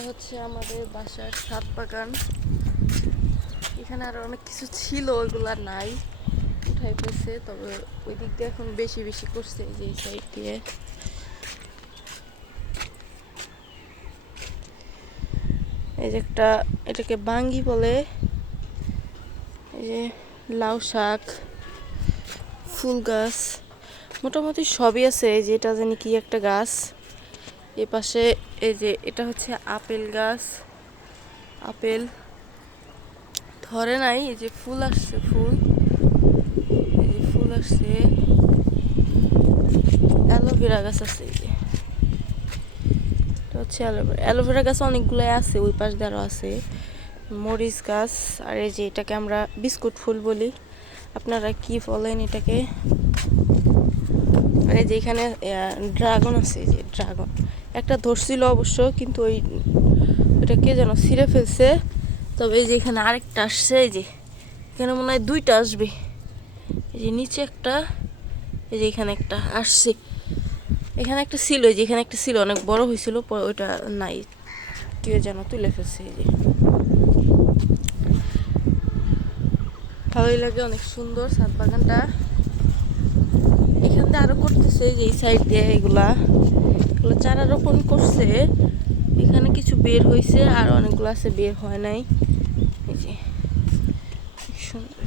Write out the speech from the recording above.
এটা হচ্ছে আমাদের বাসার ছাদ বাগান। এখানে আরো অনেক কিছু ছিল, ওইগুলা নাই, উঠাই ফেলছে। তবে ওই দিক দিয়ে এখন বেশি বেশি করছে, এই যে এই সাইড দিয়ে। এই যে একটা, এটাকে বাঙ্গি বলে। এই যে লাউ শাক, ফুল গাছ, মোটামুটি সবই আছে। এই যে এটা জানি কি একটা গাছ। এ পাশে এই যে এটা হচ্ছে আপেল গাছ, আপেল ধরে নাই। এই যে ফুল আসছে, ফুল, এই যে ফুল আসছে। অ্যালোভেরা গাছ আছে, এই যে এটা হচ্ছে অ্যালোভেরা। অ্যালোভেরা গাছ অনেকগুলাই আছে, ওই পাশ দিয়ে আরো আছে। মরিচ গাছ, আর এই যে এটাকে আমরা বিস্কুট ফুল বলি, আপনারা কি বলেন এটাকে। আর এই যে এখানে ড্রাগন আছে, এই যে ড্রাগন একটা ধরছিল অবশ্য, কিন্তু ওইটা কে যেন ছিঁড়ে ফেলছে। তবে এই যে এখানে আরেকটা আসছে, এই যে এখানে মনে হয় দুইটা আসবে। এই যে নিচে একটা, এই যে এখানে একটা আসছে। এখানে একটা ছিল, এই যে এখানে একটা ছিল, অনেক বড় হয়েছিল, পরে ওইটা নাই, কে যেন তুলে ফেলছে। এই যে ভালোই লাগে, অনেক সুন্দর ছাদ বাগানটা। এখান দিয়ে আরো করতেছে, যে এই সাইড দিয়ে এগুলা চারা রোপণ করছে। এখানে কিছু বের হয়েছে, আর অনেকগুলো আছে বের হয় নাই। এই যে সুন্দর।